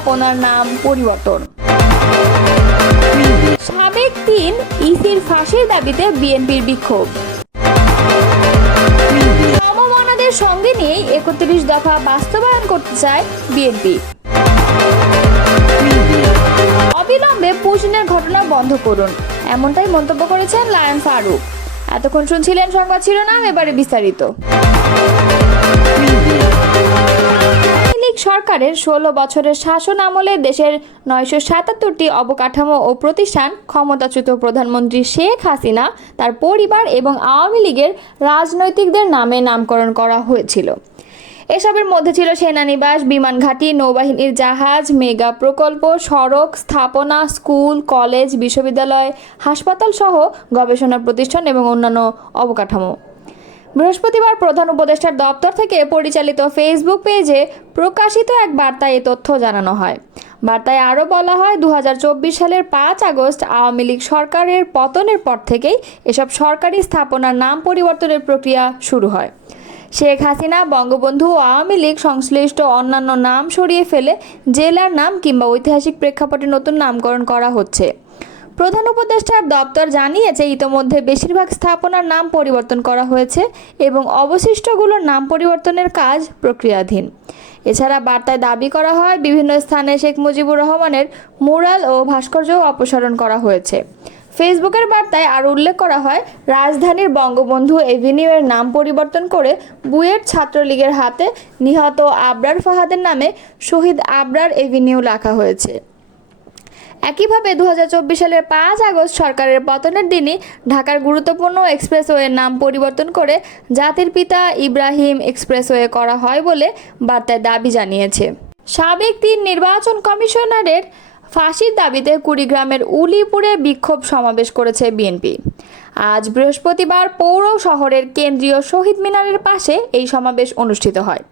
স্থাপনার নাম পরিবর্তন। সাবেক ৩ ইসির ফাঁসির দাবিতে বিএনপির বিক্ষোভ। সমমনাদের সঙ্গে নিয়েই ৩১ দফা বাস্তবায়ন করতে চায় বিএনপি। অবিলম্বে পুশিনের ঘটনা বন্ধ করুন, এমনটাই মন্তব্য করেছেন লায়ন ফারুক। এতক্ষণ শুনছিলেন সংবাদ শিরোনাম, এবারে বিস্তারিত। সরকারের ১৬ বছরের শাসন আমলে দেশের ৯৭৭টি অবকাঠামো ও প্রতিষ্ঠান ক্ষমতাচ্যুত প্রধানমন্ত্রী শেখ হাসিনা, তার পরিবার এবং আওয়ামী লীগের রাজনৈতিকদের নামে নামকরণ করা হয়েছিল। এসবের মধ্যে ছিল সেনানিবাস, বিমান ঘাঁটি, নৌবাহিনীর জাহাজ, মেগা প্রকল্প, সড়ক, স্থাপনা, স্কুল, কলেজ, বিশ্ববিদ্যালয়, হাসপাতাল সহ গবেষণা প্রতিষ্ঠান এবং অন্যান্য অবকাঠামো। বৃহস্পতিবার প্রধান উপদেষ্টার দপ্তর থেকে পরিচালিত ফেসবুক পেজে প্রকাশিত এক বার্তায় এ তথ্য জানানো হয়। বার্তায় আরও বলা হয়, ২০২৪ সালের ৫ আগস্ট আওয়ামী লীগ সরকারের পতনের পর থেকেই এসব সরকারি স্থাপনার নাম পরিবর্তনের প্রক্রিয়া শুরু হয়। শেখ হাসিনা, বঙ্গবন্ধু ও আওয়ামী লীগ সংশ্লিষ্ট অন্যান্য নাম সরিয়ে ফেলে জেলার নাম কিংবা ঐতিহাসিক প্রেক্ষাপটে নতুন নামকরণ করা হচ্ছে। প্রধান উপদেষ্টার দপ্তর জানিয়েছে, ইতোমধ্যে বেশিরভাগ স্থাপনার নাম পরিবর্তন করা হয়েছে এবং অবশিষ্টগুলোর নাম পরিবর্তনের কাজ প্রক্রিয়াধীন। এছাড়া বার্তায় দাবি করা হয়, বিভিন্ন স্থানে শেখ মুজিবুর রহমানের মুরাল ও ভাস্কর্য অপসারণ করা হয়েছে। ফেসবুকের বার্তায় আরও উল্লেখ করা হয়, রাজধানীর বঙ্গবন্ধু এভিনিউয়ের নাম পরিবর্তন করে বুয়েট ছাত্রলীগের হাতে নিহত আবরার ফাহাদের নামে শহীদ আবরার এভিনিউ লেখা হয়েছে। একইভাবে ২০২৪ সালের ৫ আগস্ট সরকারের পতনের দিনই ঢাকার গুরুত্বপূর্ণ এক্সপ্রেসওয়ের নাম পরিবর্তন করে জাতির পিতা ইব্রাহিম এক্সপ্রেসওয়ে করা হয় বলে বার্তায় দাবি জানিয়েছে। সাবেক ৩ নির্বাচন কমিশনারের ফাঁসির দাবিতে কুড়িগ্রামের উলিপুরে বিক্ষোভ সমাবেশ করেছে বিএনপি। আজ বৃহস্পতিবার পৌর শহরের কেন্দ্রীয় শহীদ মিনারের পাশে এই সমাবেশ অনুষ্ঠিত হয়।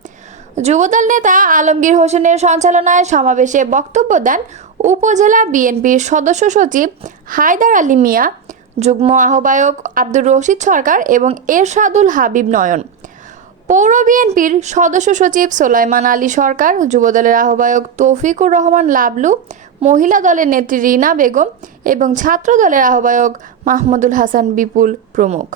যুবদল নেতা আলমগীর হোসেনের সঞ্চালনায় সমাবেশে বক্তব্য দেন উপজেলা বিএনপির সদস্য সচিব হায়দার আলী মিয়া, যুগ্ম আহ্বায়ক আব্দুর রশিদ সরকার এবং এরশাদুল হাবিব নয়ন, পৌর বিএনপির সদস্য সচিব সোলাইমান আলী সরকার, যুবদলের আহ্বায়ক তৌফিকুর রহমান লাবলু, মহিলা দলের নেত্রী রিনা বেগম এবং ছাত্র দলের আহ্বায়ক মাহমুদুল হাসান বিপুল প্রমুখ।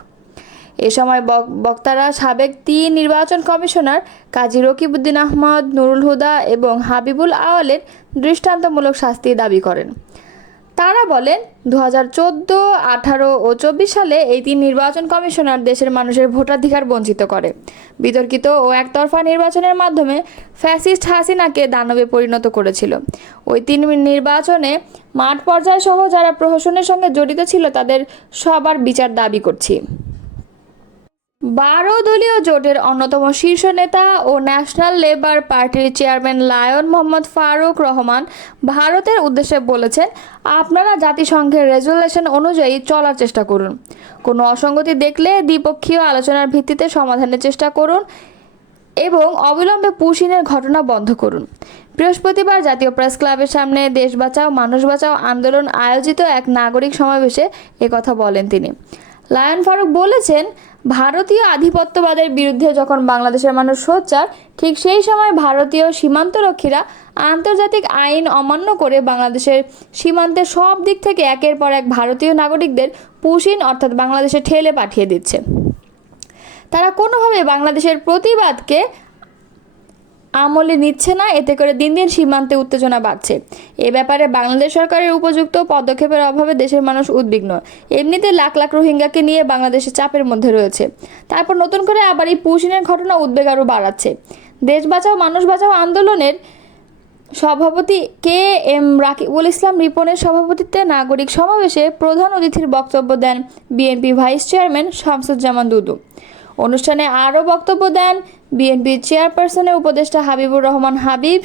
এ সময় বক্তারা সাবেক ৩ নির্বাচন কমিশনার কাজী রকিবউদ্দিন আহমদ, নুরুল হুদা এবং হাবিবুল আওয়ালের দৃষ্টান্তমূলক শাস্তি দাবি করেন। তারা বলেন, ২০১৪, ১৮ ও ২৪ সালে এই ৩ নির্বাচন কমিশনার দেশের মানুষের ভোটাধিকার বঞ্চিত করে। বিতর্কিত ও একতরফা নির্বাচনের মাধ্যমে ফ্যাসিস্ট হাসিনাকে দানবে পরিণত করেছিল। ওই ৩ নির্বাচনে মাঠ পর্যায় সহ যারা প্রহসনের সঙ্গে জড়িত ছিল তাদের সবার বিচার দাবি করছি। ১২ দলীয় জোটের অন্যতম শীর্ষ নেতা ও ন্যাশনাল লেবার পার্টির চেয়ারম্যান লায়ন মোহাম্মদ ফারুক রহমান ভারতের উদ্দেশ্যে বলেছেন, আপনারা জাতিসংঘের রেজুলেশন অনুযায়ী চলার চেষ্টা করুন। কোনো অসঙ্গতি দেখলে দ্বিপক্ষীয় আলোচনার ভিত্তিতে সমাধানের চেষ্টা করুন এবং অবিলম্বে পুশিনের ঘটনা বন্ধ করুন। বৃহস্পতিবার জাতীয় প্রেস ক্লাবের সামনে দেশ বাঁচাও মানুষ বাঁচাও আন্দোলন আয়োজিত এক নাগরিক সমাবেশে একথা বলেন তিনি। লায়ন ফারুক বলেছেন, ভারতীয় আধিপত্যবাদের বিরুদ্ধে যখন বাংলাদেশের মানুষ সোচ্চার, ঠিক সেই সময় ভারতীয় সীমান্তরক্ষীরা আন্তর্জাতিক আইন অমান্য করে বাংলাদেশের সীমান্তের সব দিক থেকে একের পর এক ভারতীয় নাগরিকদের পুশিন অর্থাৎ বাংলাদেশে ঠেলে পাঠিয়ে দিচ্ছে। তারা কোনোভাবে বাংলাদেশের প্রতিবাদকে আমলে নিচ্ছে না, এতে করে দিন দিন সীমান্তে উত্তেজনা বাড়ছে। এ ব্যাপারে বাংলাদেশ সরকারের উপযুক্ত পদক্ষেপের অভাবে দেশের মানুষ উদ্বিগ্ন। এমনিতে লাখ লাখ রোহিঙ্গাকে নিয়ে বাংলাদেশে চাপের মধ্যে রয়েছে, তারপর নতুন করে আবার এই পুশিনের ঘটনা উদ্বেগ আরও বাড়াচ্ছে। দেশ বাঁচাও মানুষ বাঁচাও আন্দোলনের সভাপতি কে এম রাকিবুল ইসলাম রিপনের সভাপতিত্বে নাগরিক সমাবেশে প্রধান অতিথির বক্তব্য দেন বিএনপি ভাইস চেয়ারম্যান শামসুজ্জামান দুদু। অনুষ্ঠানে আরও বক্তব্য দেন বিএনপি চেয়ারপারসনের উপদেষ্টা হাবিবুর রহমান হাবিব,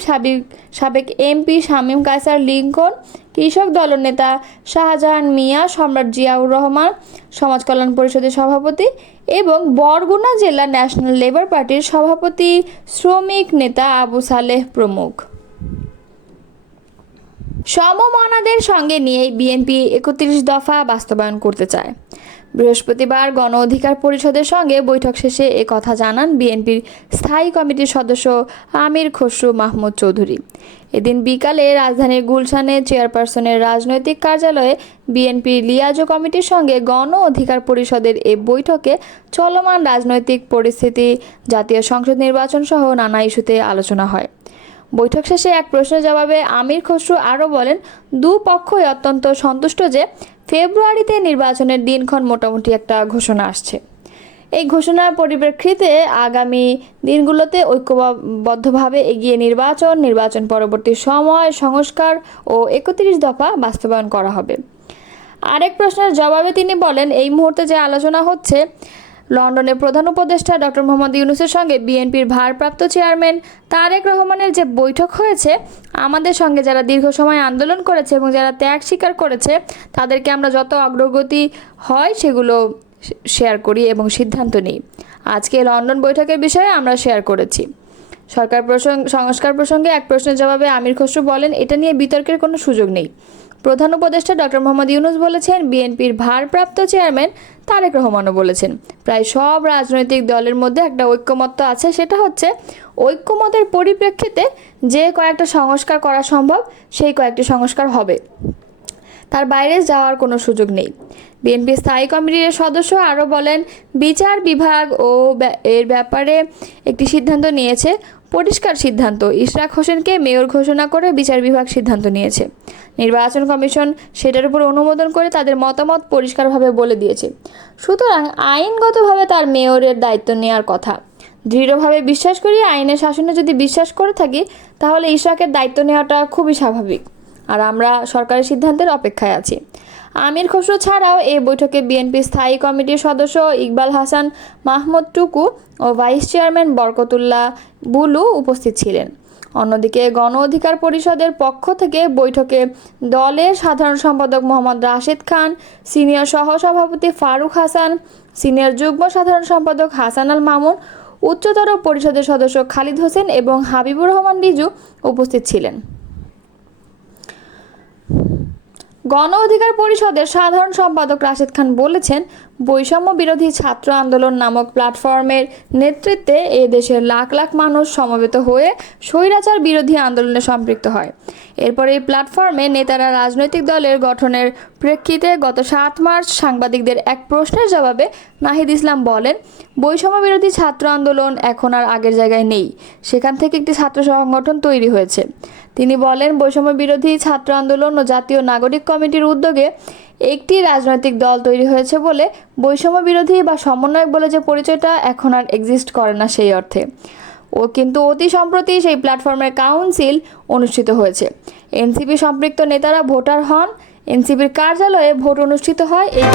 সাবেক এমপি শামীম কায়সার লিঙ্কন, কৃষক দলনেতা শাহজাহান মিয়া, সম্রাট জিয়াউর রহমান, সমাজ কল্যাণ পরিষদের সভাপতি এবং বরগুনা জেলা ন্যাশনাল লেবার পার্টির সভাপতি শ্রমিক নেতা আবু সালেহ প্রমুখ। সমমনাদের সঙ্গে নিয়ে বিএনপি ৩১ দফা বাস্তবায়ন করতে চায়। বৃহস্পতিবার গণ অধিকার পরিষদের সঙ্গে বৈঠক শেষে এ কথা জানান বিএনপির স্থায়ী কমিটির সদস্য আমির খসরু মাহমুদ চৌধুরী। এদিন বিকালে রাজধানীর গুলশানে চেয়ারপারসনের রাজনৈতিক কার্যালয়ে বিএনপির লিয়াজো কমিটির সঙ্গে গণ অধিকার পরিষদের এ বৈঠকে চলমান রাজনৈতিক পরিস্থিতি, জাতীয় সংসদ নির্বাচন সহ নানা ইস্যুতে আলোচনা হয়। বৈঠক শেষে এক প্রশ্নের জবাবে আমির খসরু আরও বলেন, দুপক্ষই অত্যন্ত সন্তুষ্ট যে ফেব্রুয়ারিতে নির্বাচনের দিনক্ষণ মোটামুটি একটা ঘোষণা আসছে। এই ঘোষণার পরিপ্রেক্ষিতে আগামী দিনগুলোতে ঐক্যবদ্ধভাবে এগিয়ে নির্বাচন পরবর্তী সময় সংস্কার ও ৩১ দফা বাস্তবায়ন করা হবে। আরেক প্রশ্নের জবাবে তিনি বলেন, এই মুহূর্তে যে আলোচনা হচ্ছে, লন্ডনে প্রধান উপদেষ্টা ডক্টর মোহাম্মদ ইউনূসের সঙ্গে বিএনপির ভারপ্রাপ্ত চেয়ারম্যান তারেক রহমানের যে বৈঠক হয়েছে, আমাদের সঙ্গে যারা দীর্ঘ সময় আন্দোলন করেছে এবং যারা ত্যাগ স্বীকার করেছে তাদেরকে আমরা যত অগ্রগতি হয় সেগুলো শেয়ার করি এবং সিদ্ধান্ত নিই। আজকে লন্ডন বৈঠকের বিষয়ে আমরা শেয়ার করেছি। সংস্কার প্রসঙ্গে এক প্রশ্নের জবাবে আমির খসরু বলেন, এটা নিয়ে বিতর্কের কোনো সুযোগ নেই। প্রধান উপদেষ্টা ডক্টর মোহাম্মদ ইউনূস বলেছেন, বিএনপির ভারপ্রাপ্ত চেয়ারম্যান তারেক রহমানও বলেছেন, প্রায় সব রাজনৈতিক দলের মধ্যে একটা ঐক্যমত্য আছে, সেটা হচ্ছে ঐক্যমতের পরিপ্রেক্ষিতে যে কয়েকটা সংস্কার করা সম্ভব সেই কয়েকটি সংস্কার হবে, তার বাইরে যাওয়ার কোনো সুযোগ নেই। বিএনপি স্থায়ী কমিটির সদস্য আরও বলেন, বিচার বিভাগ এর ব্যাপারে একটি সিদ্ধান্ত নিয়েছে, পরিষ্কার সিদ্ধান্ত। ইশরাক হোসেনকে মেয়র ঘোষণা করে বিচার বিভাগ সিদ্ধান্ত নিয়েছে। নির্বাচন কমিশন সেটার উপর অনুমোদন করে তাদের মতামত পরিষ্কারভাবে বলে দিয়েছে। সুতরাং আইনগতভাবে তার মেয়রের দায়িত্ব নেওয়ার কথা। দৃঢ়ভাবে বিশ্বাস করি, আইনের শাসনে যদি বিশ্বাস করে থাকি, তাহলে ইশরাকের দায়িত্ব নেওয়াটা খুবই স্বাভাবিক। আর আমরা সরকারের সিদ্ধান্তের অপেক্ষায় আছি। আমির খসরু ছাড়াও এই বৈঠকে বিএনপি স্থায়ী কমিটির সদস্য ইকবাল হাসান মাহমুদ টুকু ও ভাইস চেয়ারম্যান বরকতুল্লাহ বুলু উপস্থিত ছিলেন। অন্যদিকে গণ অধিকার পরিষদের পক্ষ থেকে বৈঠকে দলের সাধারণ সম্পাদক মোহাম্মদ রাশেদ খান, সিনিয়র সহসভাপতি ফারুক হাসান, সিনিয়র যুগ্ম সাধারণ সম্পাদক হাসান আল মামুন, উচ্চতর পরিষদের সদস্য খালিদ হোসেন এবং হাবিবুর রহমান রিজু উপস্থিত ছিলেন। গণ অধিকার পরিষদের সাধারণ সম্পাদক রাশেদ খান বলেছেন, বৈষম্য বিরোধী ছাত্র আন্দোলন নামক প্ল্যাটফর্মের নেতৃত্বে এ দেশের লাখ লাখ মানুষ সমবেত হয়ে স্বৈরাচার বিরোধী আন্দোলনে সম্পৃক্ত হয়। এরপর এই প্ল্যাটফর্মে নেতারা রাজনৈতিক দলের গঠনের প্রেক্ষিতে গত ৭ মার্চ সাংবাদিকদের এক প্রশ্নের জবাবে নাহিদ ইসলাম বলেন, বৈষম্য বিরোধী ছাত্র আন্দোলন এখন আর আগের জায়গায় নেই, সেখান থেকে একটি ছাত্র সংগঠন তৈরি হয়েছে। তিনি বলেন, বৈষম্য বিরোধী ছাত্র আন্দোলন ও জাতীয় নাগরিক কমিটির উদ্যোগে একটি রাজনৈতিক দল তৈরি হয়েছে বলে বৈষম্য বিরোধী বা সমন্বয়ক বলে যে পরিচয়টা এখন আর এক্সিস্ট করে না সেই অর্থে। কিন্তু অতি সম্প্রতি সেই প্ল্যাটফর্মের কাউন্সিল অনুষ্ঠিত হয়েছে। এনসিপি সম্পৃক্ত নেতারা ভোটার হন, এনসিপির কার্যালয়ে ভোট অনুষ্ঠিত হয়। এই